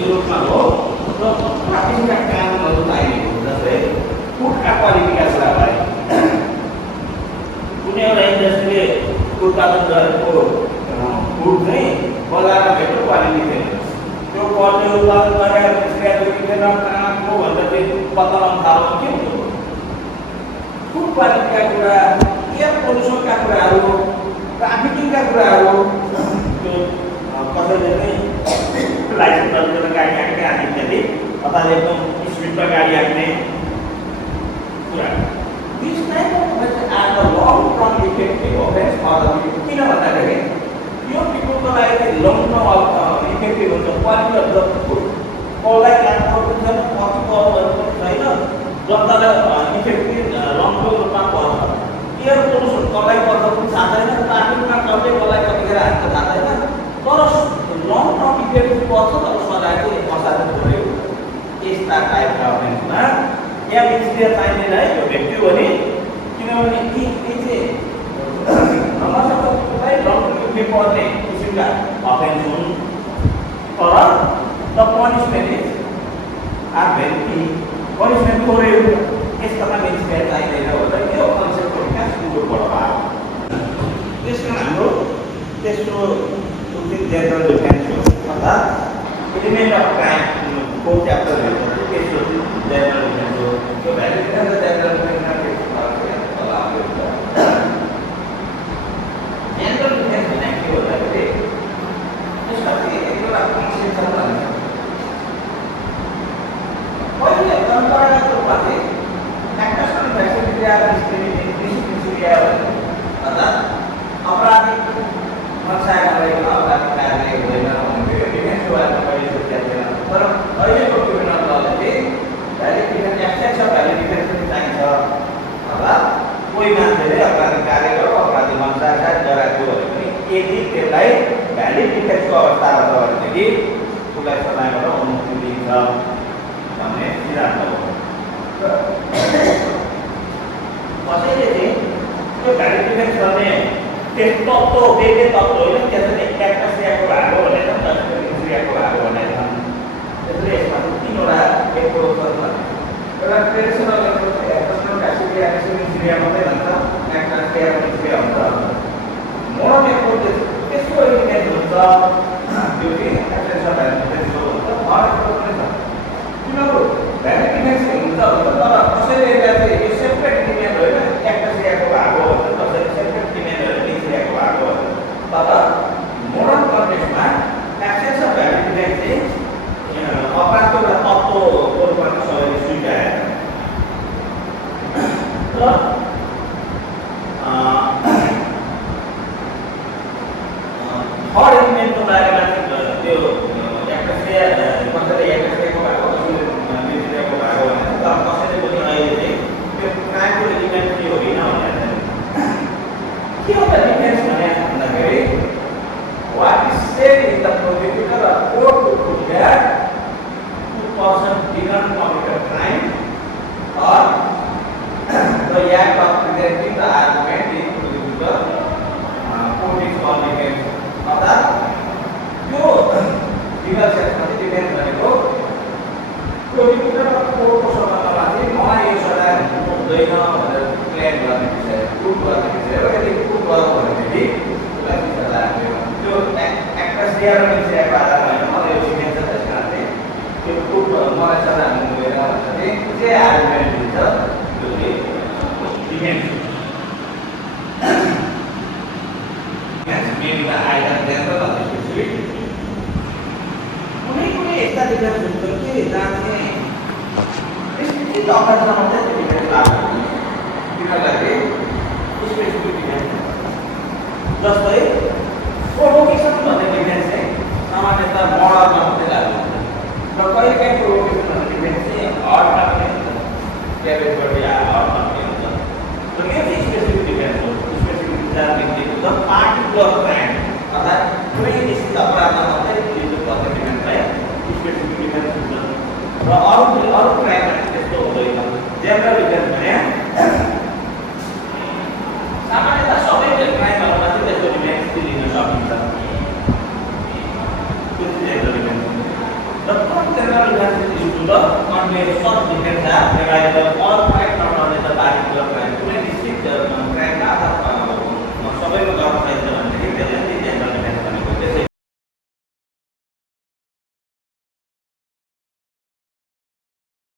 युरोपमा हो र कस्ता किसिमका कानुनहरू चाहिएको हुन्छ जस्तै फुडका क्वालिटीका कुरा भए कुनै एउटा इन्डस्ट्रीले उत्पादन गरेको फुड चाहिँ बजारमा भेट्नु क्वालिटी छैन त्यो क्वालिटी उत्पादन गरेर त्यसलाई किनेर कहाँको भन्दा चाहिँ पत्ता लगाउन थाल्नु के हुन्छ फुड क्वालिटीका कुरा एयर पोल्युसनका कुराहरू ट्राफिकिङका कुराहरू त्यो कसैले चाहिँ लाइसेन्स नलिएर गाडी हाँक्ने आदि इत्यादि अथवा एकदम स्पिडमा गाडी हाँक्ने कुरा this type of offence are the long term effective offence for the people किन भन्दाखेरि यो पिपलको लागि चाहिँ लङ टर्म इफेक्टिभ हुन्छ क्वालिटी अफ द फुड कसलाई काम गर्नु छैन कतिको अरूहरू पनि छैन जनतालाई इफेक्टिभ लङको रूपमा पर्छ एयर पोल्युसन कसलाई पर्छ पनि थाहा छैन ट्राफिकमा कसले कसलाई कतिखेर हान्छ थाहा छैन तर लङ टर्म इफेक्टिभ पर्छ तर उसलाई चाहिँ असाध्यै थोरै यस्ता टाइपका अफेन्समा यहाँ इन्जिनियर चाहिँदैन है यो भेट्यो भने किनभने यी चाहिँ नमस्कारलाई लङ टर्म इफेक्ट पर्ने किसिमका अफेन्स हुन् तर the punishment is are very punishment थोरै हुन्छ यसका लागि इन्जिनियर चाहिँदैन होला यो कन्सेप्टको विकास सुरुबाट भयो त्यसमा हाम्रो तेस्रो उचित जेनरल डिफेन्स हो अर्थात् एलिमेन्ट अफ क्राइमको च्याप्टर हेर्नु तेस्रो जेनरल डिफेन्स हो त्यो भ्यालु जेनरल डिफेन्समा के होला जेनरल डिफेन्स भने के भन्दाखेरि यसमा चाहिँ एउटा कन्सेप्ट छ भन्छ पहिले परम्परागत रूपमा चाहिँ एक्टर्सनल फ्यासिलिटी आर डिस्क्रिमिनेसन अर्थात् अपराधिक मनसा गरेको अपराधिक कार्य हुँदैन भन्ने डिफेन्सको बारेमा कहिले सोचेको थिएन तर अहिलेको क्रिमिनल लले चाहिँ value defence excess of value defence पनि चाहिन्छ अर्थात् कोही मान्छेले अपराधिक कार्य गर्यो अपराधिक मनसा गराएको भने पनि यदि त्यसलाई भ्यालु डिफेन्सको अवस्था छ भनेदेखि उसलाई सजायबाट अनुमति दिइन्छ भन्ने सिद्धान्त हो कसैले चाहिँ त्यो भ्यालु डिफेन्स गर्ने त्यस तत्त्व बेग्लै तत्त्व होइन त्यसले क्याक्टसियाको भाग हो भनेर क्याक्टसियाको भाग हो भनेर त्यसले यसमा तीनवटा एप्रोच छ एउटा ट्रेडिसनल एप्रोच एक्सटर्नल फ्यासिलिटी मात्रै भन्छ क्याक्टसिया पनि हुन्छ मोडर्न एप्रोच त्यसको इन्डिकेट हुन्छ त्यो चाहिँ एक्सटेन्सन भ्यालु डिफेन्स हुन्छ अरू एप्रोच पनि छ तिनीहरू भ्यालु डिफेन्स हुन्छ तर कसैले यसलाई चाहिँ यो सेपरेट डिमेन्ड होइन एक्टसियाको भाग हो भने कसैले सेपरेट डिमेन्ड होइन डिसियाको भाग हो तर मोडर्न कन्टेक्स्टमा एक्सेसन भ्यालु डिफेन्स चाहिँ अपराधको एउटा तत्त्वको रूपमा सबैले स्वीकारेन र थर्ड एलिमेन्टको बारेमा चाहिँ त्यो एक्टसिया कसैले एक्टसियाको भाग हो डिसियाको भाग हो भने तर कसैले पनि अहिले चाहिँ त्यो क्राइमको एलिमेन्ट के होइन भनेर के हो त डिफेन्स भन्दाखेरि what is said in the prosecutor or court to prove that two person did not commit a crime or the act of presenting the argument is to the court is called defense अर्थात् त्यो legal सेक्सनमा चाहिँ defence भनेको प्रोसिक्युटर र कोर्टको सम्बन्धमा चाहिँ मलाई यो सजा हुँदैन भनेर क्लेम गर्ने विषय प्रुभ गर्ने विषय हो यदि प्रुभ गर्नु भनेदेखि उसलाई सजा हुन्छ त्यो एक्टसिया र डिसियाको आधारमा होइन मलाई यो डिफेन्स छ त्यस कारण चाहिँ त्यो प्रुभ मलाई सजा हुँदैन भने चाहिँ जे आर्गुमेन्ट दिन्छ त्यो चाहिँ defence maybe the either general or specific कुनै यस्ता डिफेन्स हुन्छ कि जहाँ चाहिँ स्पेसिफिक अफेन्समा मात्रै त्यो डिफेन्स लागु हुन्छ तिनीहरूलाई स्पेसिफिक डिफेन्स जस्तै प्रोभोकेसन भन्ने डिफेन्स चाहिँ सामान्यतः मर्डरमा मात्रै लागु हुन्छ र कहिलेकाहीँ प्रोभोकेसन भन्ने डिफेन्स चाहिँ हर्टमा पनि हुन्छ क्यारेजबाट या हर्टमा पनि हुन्छ र यो चाहिँ स्पेसिफिक डिफेन्स हो specific defence the particular crime अर्थात् कुनै निश्चित अपराधमा मात्रै लिनु पर्ने डिफेन्सलाई स्पेसिफिक डिफेन्स हुन्छ र अरू क्राइममा त्यस्तो हुँदैन जेनरल डिफेन्स भने सामान्यतः सबै क्राइमहरूमा चाहिँ त्यस्तो डिफेन्स लिन सकिन्छ त्यो चाहिँ जेनरल डिफेन्स र general facilities to the convey such different app